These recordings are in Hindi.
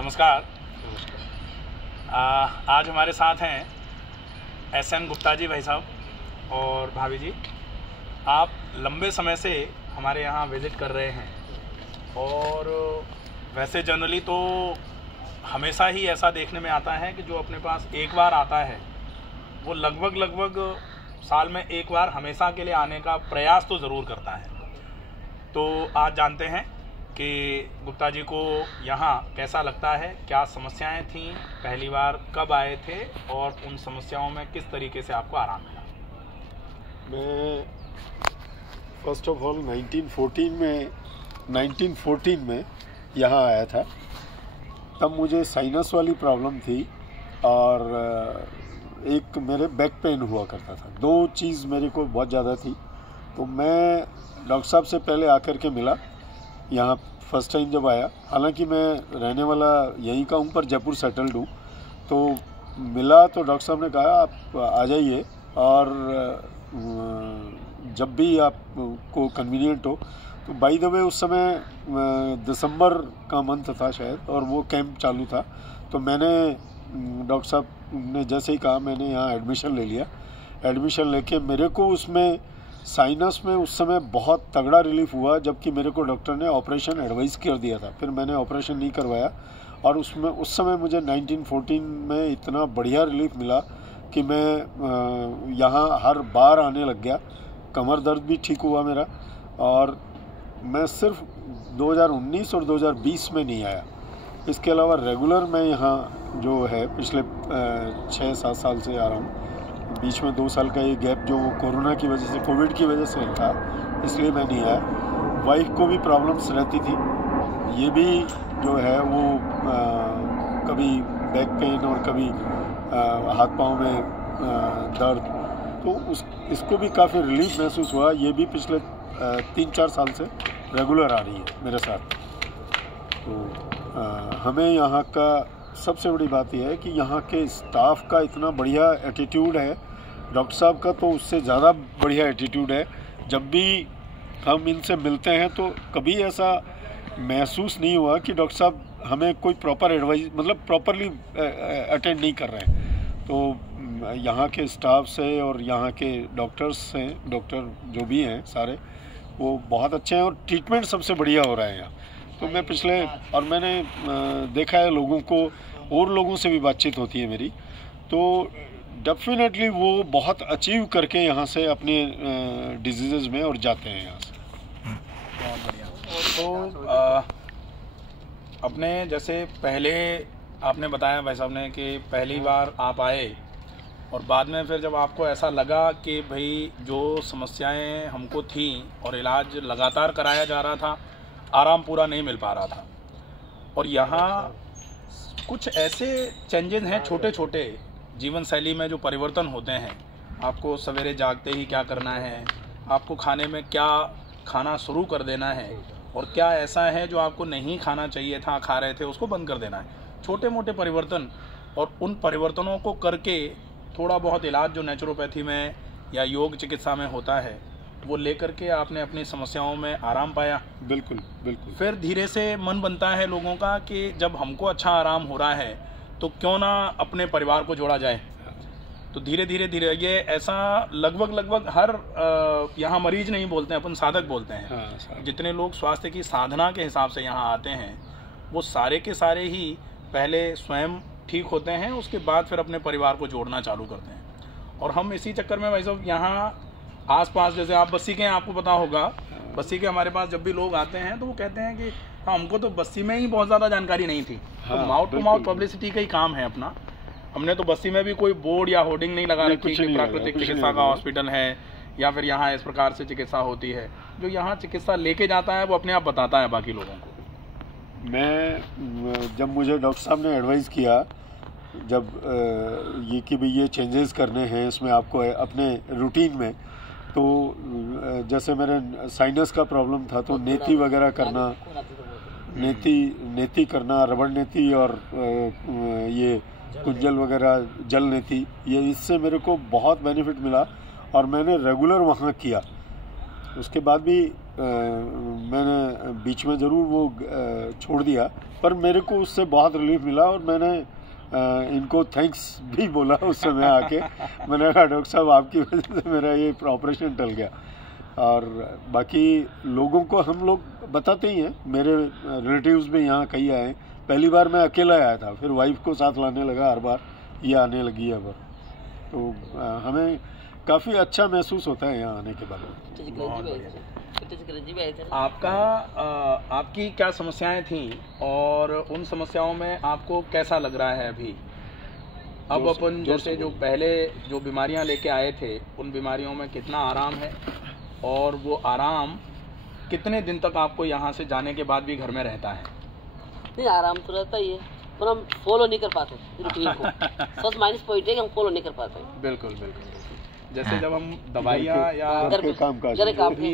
नमस्कार। आज हमारे साथ हैं SN गुप्ता जी भाई साहब और भाभी जी। आप लंबे समय से हमारे यहाँ विज़िट कर रहे हैं और वैसे जनरली तो हमेशा ही ऐसा देखने में आता है कि जो अपने पास एक बार आता है वो लगभग साल में एक बार हमेशा के लिए आने का प्रयास तो ज़रूर करता है। तो आज जानते हैं कि गुप्ता जी को यहाँ कैसा लगता है, क्या समस्याएं थीं, पहली बार कब आए थे और उन समस्याओं में किस तरीके से आपको आराम मिला। मैं फर्स्ट ऑफ ऑल 1914 में यहाँ आया था। तब मुझे साइनस वाली प्रॉब्लम थी और एक मेरे बैक पेन हुआ करता था। दो चीज़ मेरे को बहुत ज़्यादा थी। तो मैं डॉक्टर साहब से पहले आकर के मिला यहाँ फर्स्ट टाइम जब आया। हालांकि मैं रहने वाला यहीं का हूँ पर जयपुर सेटल्ड हूँ। तो मिला तो डॉक्टर साहब ने कहा आप आ जाइए और जब भी आपको कन्वीनियंट हो। तो बाय द वे उस समय दिसंबर का मंथ था शायद और वो कैंप चालू था। तो मैंने डॉक्टर साहब ने जैसे ही कहा मैंने यहाँ एडमिशन ले लिया। एडमिशन लेके मेरे को उसमें साइनस में उस समय बहुत तगड़ा रिलीफ हुआ, जबकि मेरे को डॉक्टर ने ऑपरेशन एडवाइस कर दिया था। फिर मैंने ऑपरेशन नहीं करवाया और उसमें उस समय मुझे 1914 में इतना बढ़िया रिलीफ मिला कि मैं यहाँ हर बार आने लग गया। कमर दर्द भी ठीक हुआ मेरा और मैं सिर्फ 2019 और 2020 में नहीं आया। इसके अलावा रेगुलर मैं यहाँ जो है पिछले 6-7 साल से आ रहा हूँ। बीच में 2 साल का ये गैप जो कोरोना की वजह से, कोविड की वजह से था, इसलिए मैं नहीं आया। वाइफ को भी प्रॉब्लम्स रहती थी, ये भी जो है वो कभी बैक पेन और कभी हाथ पाँव में दर्द, तो इसको भी काफ़ी रिलीफ महसूस हुआ। ये भी पिछले 3-4 साल से रेगुलर आ रही है मेरे साथ। तो हमें यहाँ का सबसे बड़ी बात यह है कि यहाँ के स्टाफ का इतना बढ़िया एटीट्यूड है। डॉक्टर साहब का तो उससे ज़्यादा बढ़िया एटीट्यूड है। जब भी हम इनसे मिलते हैं तो कभी ऐसा महसूस नहीं हुआ कि डॉक्टर साहब हमें कोई प्रॉपर एडवाइस, मतलब प्रॉपरली अटेंड नहीं कर रहे हैं। तो यहाँ के स्टाफ से और यहाँ के डॉक्टर्स से, डॉक्टर जो भी हैं सारे, वो बहुत अच्छे हैं और ट्रीटमेंट सबसे बढ़िया हो रहा है यहाँ। तो मैं पिछले और मैंने देखा है लोगों को, और लोगों से भी बातचीत होती है मेरी, तो डेफिनेटली वो बहुत अचीव करके यहाँ से अपने डिजीज़ में और जाते हैं यहाँ से। बहुत बढ़िया। तो अपने जैसे पहले आपने बताया भाई साहब ने कि पहली बार आप आए और बाद में फिर जब आपको ऐसा लगा कि भाई जो समस्याएं हमको थी और इलाज लगातार कराया जा रहा था, आराम पूरा नहीं मिल पा रहा था, और यहाँ कुछ ऐसे चेंजेस हैं, छोटे छोटे जीवन शैली में जो परिवर्तन होते हैं। आपको सवेरे जागते ही क्या करना है, आपको खाने में क्या खाना शुरू कर देना है, और क्या ऐसा है जो आपको नहीं खाना चाहिए था, खा रहे थे, उसको बंद कर देना है। छोटे मोटे परिवर्तन, और उन परिवर्तनों को करके थोड़ा बहुत इलाज जो नेचुरोपैथी में या योग चिकित्सा में होता है वो लेकर के आपने अपनी समस्याओं में आराम पाया। बिल्कुल बिल्कुल। फिर धीरे से मन बनता है लोगों का कि जब हमको अच्छा आराम हो रहा है तो क्यों ना अपने परिवार को जोड़ा जाए। तो धीरे धीरे ये ऐसा लगभग हर यहाँ मरीज नहीं बोलते हैं, अपन साधक बोलते हैं। हाँ, जितने लोग स्वास्थ्य की साधना के हिसाब से यहाँ आते हैं वो सारे के सारे ही पहले स्वयं ठीक होते हैं, उसके बाद फिर अपने परिवार को जोड़ना चालू करते हैं। और हम इसी चक्कर में भाई साहब यहाँ आसपास, जैसे आप बस्सी के हैं, आपको पता होगा, बस्सी के हमारे पास जब भी लोग आते हैं तो वो कहते हैं कि हाँ, हमको तो बस्सी में ही बहुत ज़्यादा जानकारी नहीं थी। हाँ, तो माउथ टू माउथ पब्लिसिटी का ही काम है अपना। हमने तो बस्सी में भी कोई बोर्ड या होर्डिंग नहीं लगा रखी कि प्राकृतिक चिकित्सा का हॉस्पिटल है या फिर यहाँ इस प्रकार से चिकित्सा होती है। जो यहाँ चिकित्सा लेके जाता है वो अपने आप बताता है बाकी लोगों को। मैं जब मुझे डॉक्टर साहब ने एडवाइस किया जब ये कि भाई ये चेंजेस करने हैं इसमें आपको अपने रूटीन में, तो जैसे मेरे साइनस का प्रॉब्लम था तो नेती वगैरह करना, नेती करना, रबड़ नेती और ये कुंजल वगैरह, जल नेती, ये इससे मेरे को बहुत बेनिफिट मिला और मैंने रेगुलर वहाँ किया। उसके बाद भी मैंने बीच में ज़रूर वो छोड़ दिया, पर मेरे को उससे बहुत रिलीफ मिला और मैंने इनको थैंक्स भी बोला उस समय आके। मैंने कहा डॉक्टर साहब आपकी वजह से मेरा ये ऑपरेशन टल गया। और बाकी लोगों को हम लोग बताते ही हैं, मेरे रिलेटिव्स भी यहाँ कई आए। पहली बार मैं अकेला आया था, फिर वाइफ को साथ लाने लगा, हर बार ये आने लगी है बार, तो हमें काफ़ी अच्छा महसूस होता है यहाँ आने के बाद। आपकी क्या समस्याएं थीं और उन समस्याओं में आपको कैसा लग रहा है अभी? अब अपन जैसे जो पहले जो बीमारियां लेके आए थे उन बीमारियों में कितना आराम है और वो आराम कितने दिन तक आपको यहाँ से जाने के बाद भी घर में रहता है? नहीं, आराम तो रहता ही है, पर हम फॉलो नहीं कर पाते रूटीन को। सच माइनस पॉइंट है कि हम फॉलो नहीं कर पाते। बिल्कुल बिल्कुल। जैसे जब हम दवाइयाँ या काम भी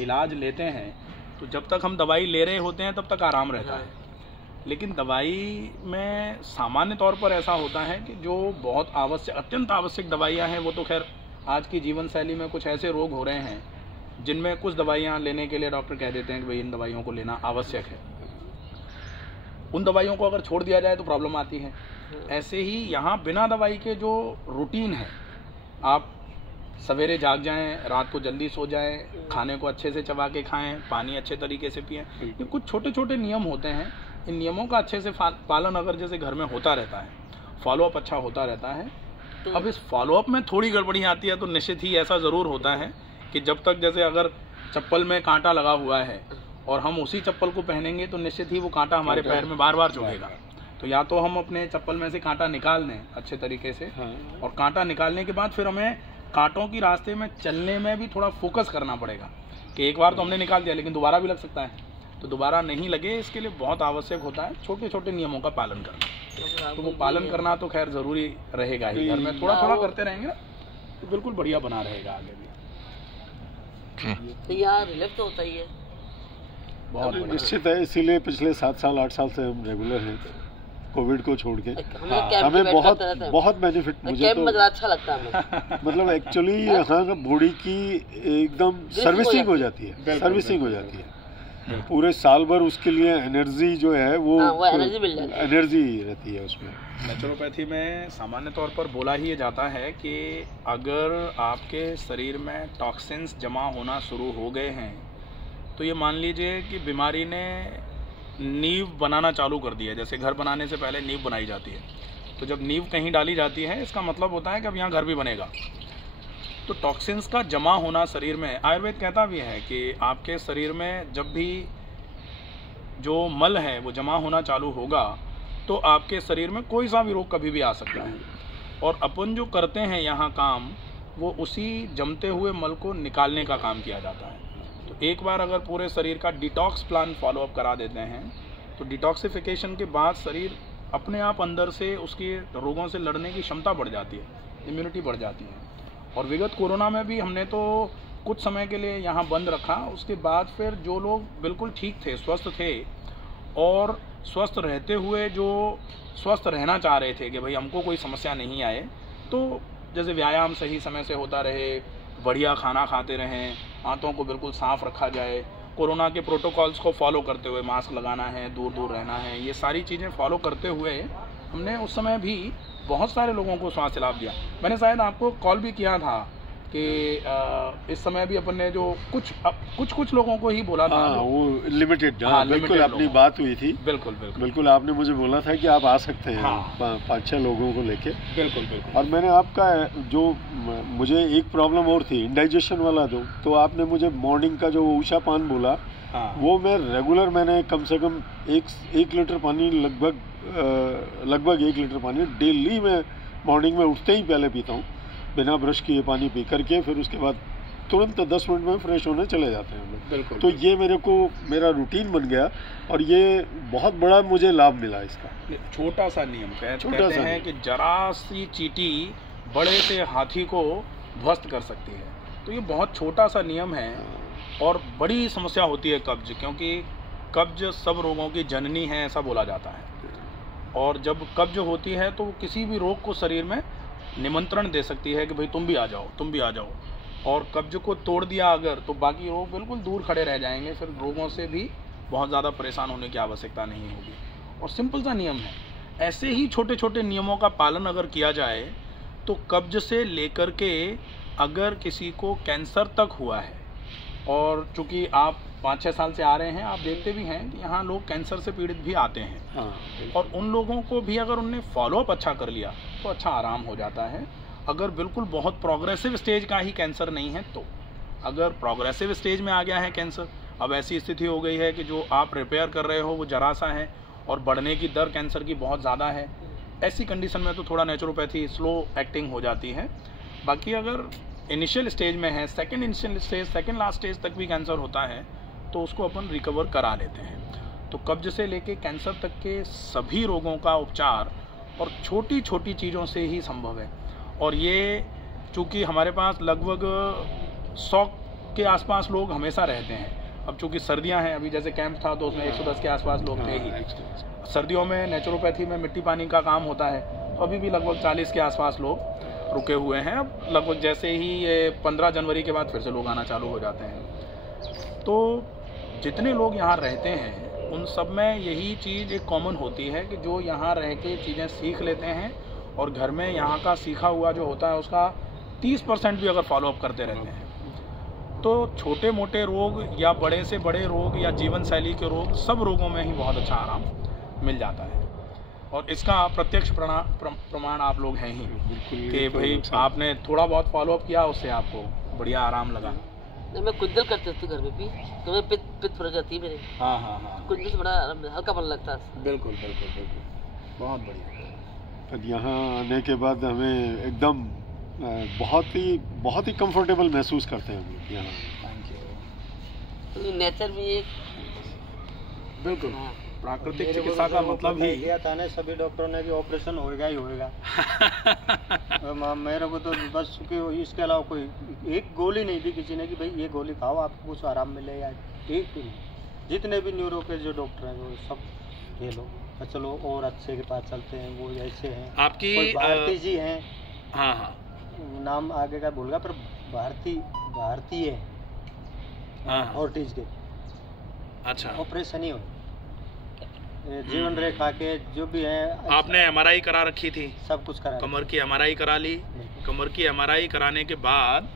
इलाज लेते हैं तो जब तक हम दवाई ले रहे होते हैं तब तक आराम रहता है, लेकिन दवाई में सामान्य तौर पर ऐसा होता है कि जो बहुत आवश्यक, अत्यंत आवश्यक दवाइयाँ हैं, वो तो खैर आज की जीवन शैली में कुछ ऐसे रोग हो रहे हैं जिनमें कुछ दवाइयाँ लेने के लिए डॉक्टर कह देते हैं कि भाई इन दवाइयों को लेना आवश्यक है। उन दवाइयों को अगर छोड़ दिया जाए तो प्रॉब्लम आती है। ऐसे ही यहाँ बिना दवाई के जो रूटीन है, आप सवेरे जाग जाएं, रात को जल्दी सो जाएं, खाने को अच्छे से चबा के खाएं, पानी अच्छे तरीके से पिएं, ये कुछ छोटे छोटे नियम होते हैं। इन नियमों का अच्छे से पालन अगर जैसे घर में होता रहता है, फॉलोअप अच्छा होता रहता है। अब इस फॉलोअप में थोड़ी गड़बड़ी आती है तो निश्चित ही ऐसा ज़रूर होता है कि जब तक जैसे अगर चप्पल में कांटा लगा हुआ है और हम उसी चप्पल को पहनेंगे तो निश्चित ही वो कांटा हमारे पैर में बार बार चुभेगा। तो या तो हम अपने चप्पल में से कांटा निकाल लें अच्छे तरीके से, और कांटा निकालने के बाद फिर हमें कांटों की रास्ते में चलने में भी थोड़ा फोकस करना पड़ेगा कि एक बार तो हमने निकाल दिया लेकिन दोबारा भी लग सकता है, तो दोबारा नहीं लगे इसके लिए बहुत आवश्यक होता है छोटे छोटे नियमों का पालन करना। तो वो पालन करना तो खैर ज़रूरी रहेगा ही, घर में थोड़ा थोड़ा करते रहेंगे ना तो बिल्कुल बढ़िया बना रहेगा आगे भी। तो यार रिलीफ तो होता ही है, बहुत निश्चित है। इसीलिए पिछले 7 साल 8 साल से हम रेगुलर हैं, कोविड को छोड़ के। हमें बहुत बेनिफिट, मुझे तो अच्छा लगता है मतलब एक्चुअली यहाँ का बॉडी की एकदम सर्विसिंग हो जाती है, सर्विसिंग हो जाती है पूरे साल भर। उसके लिए एनर्जी जो है वो एनर्जी रहती है उसमें। नेचुरोपैथी में सामान्य तौर पर बोला ही ये जाता है कि अगर आपके शरीर में टॉक्सिन्स जमा होना शुरू हो गए हैं तो ये मान लीजिए कि बीमारी ने नींव बनाना चालू कर दिया। जैसे घर बनाने से पहले नींव बनाई जाती है, तो जब नींव कहीं डाली जाती है इसका मतलब होता है कि अब यहाँ घर भी बनेगा। तो टॉक्सिन्स का जमा होना शरीर में, आयुर्वेद कहता भी है कि आपके शरीर में जब भी जो मल है वो जमा होना चालू होगा तो आपके शरीर में कोई सा भी रोग कभी भी आ सकता है। और अपन जो करते हैं यहाँ काम, वो उसी जमते हुए मल को निकालने का काम किया जाता है। तो एक बार अगर पूरे शरीर का डिटॉक्स प्लान फॉलोअप करा देते हैं तो डिटॉक्सिफिकेशन के बाद शरीर अपने आप अंदर से उसके रोगों से लड़ने की क्षमता बढ़ जाती है, इम्यूनिटी बढ़ जाती है। और विगत कोरोना में भी हमने तो कुछ समय के लिए यहाँ बंद रखा, उसके बाद फिर जो लोग बिल्कुल ठीक थे, स्वस्थ थे और स्वस्थ रहते हुए जो स्वस्थ रहना चाह रहे थे कि भाई हमको कोई समस्या नहीं आए, तो जैसे व्यायाम सही समय से होता रहे, बढ़िया खाना खाते रहें, हाथों को बिल्कुल साफ़ रखा जाए, कोरोना के प्रोटोकॉल्स को फॉलो करते हुए मास्क लगाना है, दूर दूर रहना है, ये सारी चीज़ें फॉलो करते हुए हमने उस समय भी बहुत सारे लोगों को स्वास्थ्य लाभ दिया। मैंने शायद आपको कॉल भी किया था कि इस समय भी अपन ने जो कुछ लोगों को ही बोला था, वो लिमिटेड, बिल्कुल अपनी बात हुई थी। बिल्कुल आपने मुझे बोला था कि आप आ सकते हैं 5-6 लोगों को लेके। बिल्कुल। और मैंने आपका जो मुझे एक प्रॉब्लम और थी इंडाइजेशन वाला, तो आपने मुझे मॉर्निंग का जो उषा पान बोला, वो मैं रेगुलर, मैंने कम से कम 1 लीटर पानी लगभग 1 लीटर पानी डेली में मॉर्निंग में उठते ही पहले पीता हूँ, बिना ब्रश किए पानी पी करके। फिर उसके बाद तुरंत 10 मिनट में फ्रेश होने चले जाते हैं हम लोग। बिल्कुल। तो ये मेरा रूटीन बन गया और ये बहुत बड़ा मुझे लाभ मिला इसका। छोटा सा नियम कहते हैं कि जरा सी चींटी बड़े से हाथी को ध्वस्त कर सकती है। तो ये बहुत छोटा सा नियम है और बड़ी समस्या होती है कब्ज, क्योंकि कब्ज सब रोगों की जननी है ऐसा बोला जाता है। और जब कब्ज होती है तो किसी भी रोग को शरीर में निमंत्रण दे सकती है कि भाई तुम भी आ जाओ। और कब्ज को तोड़ दिया अगर, तो बाकी रोग बिल्कुल दूर खड़े रह जाएंगे। फिर रोगों से भी बहुत ज़्यादा परेशान होने की आवश्यकता नहीं होगी। और सिंपल सा नियम है, ऐसे ही छोटे छोटे नियमों का पालन अगर किया जाए तो कब्ज से लेकर के अगर किसी को कैंसर तक हुआ है, और चूँकि आप 5-6 साल से आ रहे हैं, आप देखते भी हैं कि यहाँ लोग कैंसर से पीड़ित भी आते हैं, और उन लोगों को भी अगर उनने फॉलोअप अच्छा कर लिया तो अच्छा आराम हो जाता है। अगर बिल्कुल बहुत प्रोग्रेसिव स्टेज का ही कैंसर नहीं है, तो अगर प्रोग्रेसिव स्टेज में आ गया है कैंसर, अब ऐसी स्थिति हो गई है कि जो आप रिपेयर कर रहे हो वो जरा सा है और बढ़ने की दर कैंसर की बहुत ज़्यादा है, ऐसी कंडीशन में तो थोड़ा नेचुरोपैथी स्लो एक्टिंग हो जाती है। बाकी अगर इनिशियल स्टेज में है, second initial stage, second last stage तक भी कैंसर होता है, तो उसको अपन रिकवर करा लेते हैं। तो कब्ज से लेके कैंसर तक के सभी रोगों का उपचार और छोटी छोटी चीज़ों से ही संभव है। और ये चूँकि हमारे पास लगभग 100 के आसपास लोग हमेशा रहते हैं। अब चूँकि सर्दियां हैं, अभी जैसे कैंप था तो उसमें 110 के आसपास लोग थे ही। सर्दियों में नेचुरोपैथी में मिट्टी पानी का काम होता है, तो अभी भी लगभग 40 के आसपास लोग रुके हुए हैं। अब लगभग जैसे ही ये 15 जनवरी के बाद फिर से लोग आना चालू हो जाते हैं। तो जितने लोग यहाँ रहते हैं उन सब में यही चीज़ एक कॉमन होती है कि जो यहाँ रह के चीज़ें सीख लेते हैं और घर में यहाँ का सीखा हुआ जो होता है उसका 30% भी अगर फॉलोअप करते रहते हैं, तो छोटे मोटे रोग या बड़े से बड़े रोग या जीवन शैली के रोग, सब रोगों में ही बहुत अच्छा आराम मिल जाता है। और इसका प्रत्यक्ष प्रमाण आप लोग हैं ही कि भाई आपने थोड़ा बहुत फॉलोअप किया, उससे आपको बढ़िया आराम लगा। नहीं, मैं कुंदल करते थे घर में भी, तो मैं पित्त फुर जाती है मेरे। हाँ। कुंदल से बड़ा हल्का मन लगता है। बिल्कुल, बहुत बढ़िया। फिर यहाँ आने के बाद हमें एकदम बहुत ही कंफर्टेबल महसूस करते हैं हम लोग यहाँ। तो नेचर भी एक बिल्कुल प्राकृतिक चिकित्सा का मतलब ही किया था ना, सभी डॉक्टरों ने कि ऑपरेशन होएगा ही होएगा। मेरे को तो बस इसके अलावा कोई एक गोली नहीं दी किसी ने कि भाई ये गोली खाओ आपको कुछ आराम मिलेगा, एक भी नहीं। जितने भी न्यूरो के जो डॉक्टर हैं वो सब ये लो, चलो और अच्छे के पास चलते हैं, वो ऐसे हैं। आपकी भारती जी हैं, हाँ, नाम आगे का भूल गया, पर भारतीय है ऑर्टिज के। अच्छा, ऑपरेशन ही हो, जीवन रेखा के जो भी है। आपने MRI करा रखी थी? सब कुछ करा, कमर की MRI करा ली। कमर की MRI कराने के बाद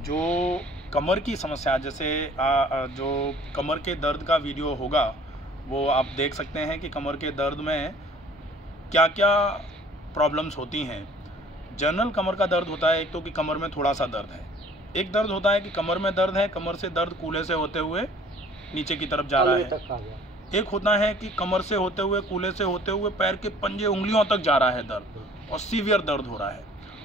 जो कमर की समस्या, जैसे जो कमर के दर्द का वीडियो होगा वो आप देख सकते हैं कि कमर के दर्द में क्या क्या प्रॉब्लम्स होती हैं। जनरल कमर का दर्द होता है एक तो कि कमर में थोड़ा सा दर्द है, एक दर्द होता है कि कमर में दर्द है, कमर से दर्द कूल्हे से होते हुए नीचे की तरफ जा रहा है। एक होता है कि कमर से होते हुए, कूल्हे से होते हुए पैर के पंजे उंगलियों तक जा रहा है दर्द और सीवियर दर्द हो रहा है।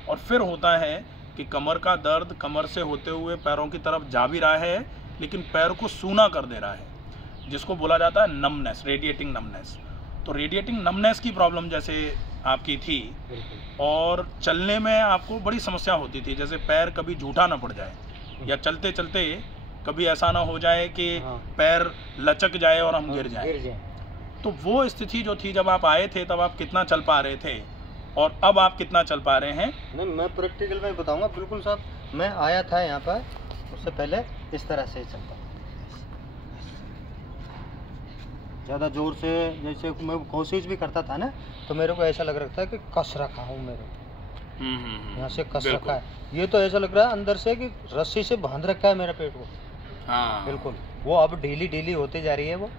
और फिर होता है कि कमर का दर्द कमर से होते हुए पैरों की तरफ जा भी रहा है लेकिन पैर को सूना कर दे रहा है, जिसको बोला जाता है नमनेस, रेडिएटिंग नमनेस। तो रेडिएटिंग नमनेस की प्रॉब्लम जैसे आपकी थी, और चलने में आपको बड़ी समस्या होती थी, जैसे पैर कभी झूठा ना पड़ जाए या चलते चलते कभी ऐसा ना हो जाए कि पैर लचक जाए और हम गिर जाएं। तो वो स्थिति जो थी जब आप आए थे तब आप कितना चल पा रहे थे और अब आप कितना चल पा रहे हैं? नहीं, मैं प्रैक्टिकल में बताऊंगा। बिल्कुल साहब, मैं आया था यहाँ पर, उससे पहले इस तरह से चलता, ज़्यादा जोर से, जैसे मैं कोशिश भी करता था ना तो मेरे को ऐसा लग रहा था कि कस रखा हूँ मेरे को, यहाँ से कस रखा है। ये तो ऐसा लग रहा है अंदर से कि रस्सी से बांध रखा है मेरे पेट को। हाँ, बिल्कुल। वो अब ढीली होती जा रही है वो।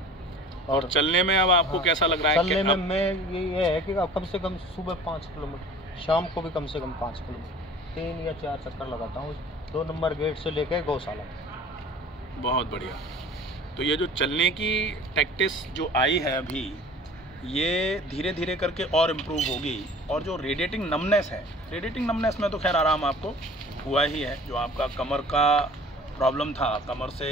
और चलने में अब आपको कैसा लग रहा है? चलने में मैं ये है कि कम से कम सुबह 5 किलोमीटर, शाम को भी कम से कम 5 किलोमीटर, 3 या 4 चक्कर लगाता हूँ 2 नंबर गेट से लेकर गौशाला। बहुत बढ़िया। तो ये जो चलने की टैक्टिस जो आई है अभी, ये धीरे धीरे करके और इम्प्रूव होगी। और जो रेडिएटिंग नमनेस है, रेडिएटिंग नमनेस में तो खैर आराम आपको हुआ ही है। जो आपका कमर का प्रॉब्लम था, कमर से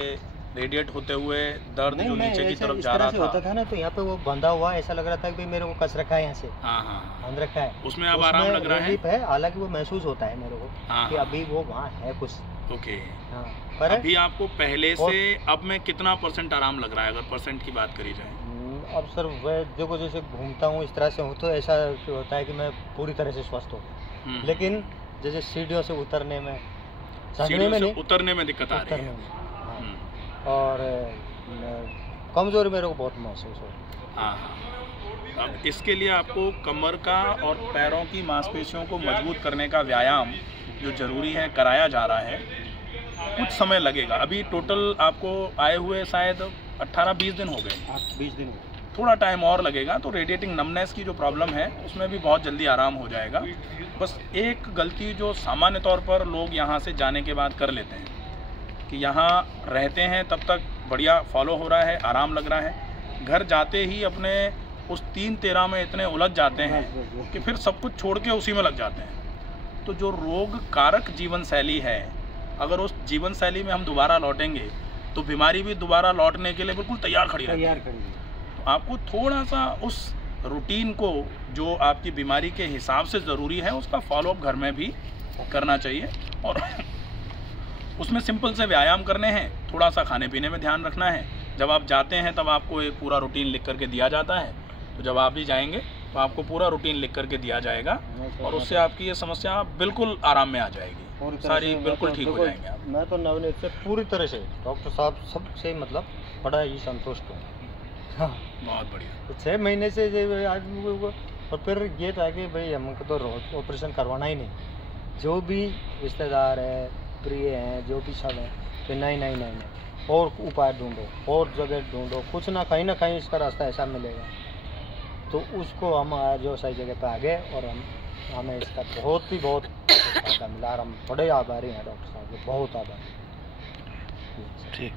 रेडिएट होते हुए दर्द जो नीचे की तरफ जा रहा था, होता था ना, तो यहाँ पे वो बंधा हुआ, ऐसा लग रहा था कि मेरे को कस रखा है यहाँ से। हाँ, बांध रखा है, उसमें अब आराम लग रहा है। हालांकि वो महसूस होता है मेरे को कि अभी वो वहाँ है कुछ। ओके। हाँ, पर अभी आपको पहले से अब में कितना % आराम लग रहा है, अगर % की बात करी जाए? अब सर वह देखो, जैसे घूमता हूँ इस तरह से हो तो ऐसा होता है कि मैं पूरी तरह से स्वस्थ हूँ। लेकिन जैसे सीढ़ियों से उतरने में चढ़ने में नहीं, उतरने में दिक्कत आ रही है। और कमजोरी मेरे को बहुत महसूस हो। हाँ। अब इसके लिए आपको कमर का और पैरों की मांसपेशियों को मजबूत करने का व्यायाम जो जरूरी है कराया जा रहा है। कुछ समय लगेगा, अभी टोटल आपको आए हुए शायद 18-20 दिन हो गए। 20 दिन थोड़ा टाइम और लगेगा, तो रेडिएटिंग नमनेस की जो प्रॉब्लम है उसमें भी बहुत जल्दी आराम हो जाएगा। बस एक गलती जो सामान्य तौर पर लोग यहाँ से जाने के बाद कर लेते हैं कि यहाँ रहते हैं, तब तक बढ़िया फॉलो हो रहा है, आराम लग रहा है, घर जाते ही अपने उस 3-13 में इतने उलझ जाते हैं कि फिर सब कुछ छोड़ के उसी में लग जाते हैं। तो जो रोग कारक जीवन शैली है, अगर उस जीवन शैली में हम दोबारा लौटेंगे तो बीमारी भी दोबारा लौटने के लिए बिल्कुल तैयार खड़ी रहती है। तो आपको थोड़ा सा उस रूटीन को जो आपकी बीमारी के हिसाब से ज़रूरी है उसका फॉलोअप घर में भी करना चाहिए। और उसमें सिंपल से व्यायाम करने हैं, थोड़ा सा खाने पीने में ध्यान रखना है। जब आप जाते हैं तब आपको एक पूरा रूटीन लिख करके दिया जाता है, तो जब आप भी जाएंगे तो आपको पूरा रूटीन लिख करके दिया जाएगा और उससे आपकी ये समस्या बिल्कुल आराम में आ जाएगी, सारी बिल्कुल ठीक हो जाएंगे आप। मैं तो नवनीत से पूरी तरह से डॉक्टर साहब सबसे मतलब बड़ा ही संतुष्ट हूँ। हाँ, बहुत बढ़िया। तो 6 महीने से आदमी को, और फिर ये था कि भाई हमको तो ऑपरेशन करवाना ही नहीं, जो भी रिश्तेदार है, प्रिय हैं, जो भी सब है, कि नहीं और उपाय ढूंढो और जगह ढूंढो, कुछ ना कहीं इसका रास्ता ऐसा मिलेगा। तो उसको हम जो सही जगह पे आ गए और हमें इसका बहुत फायदा मिला। और हम बड़े आभारी हैं डॉक्टर साहब के, बहुत आभारी। ठीक।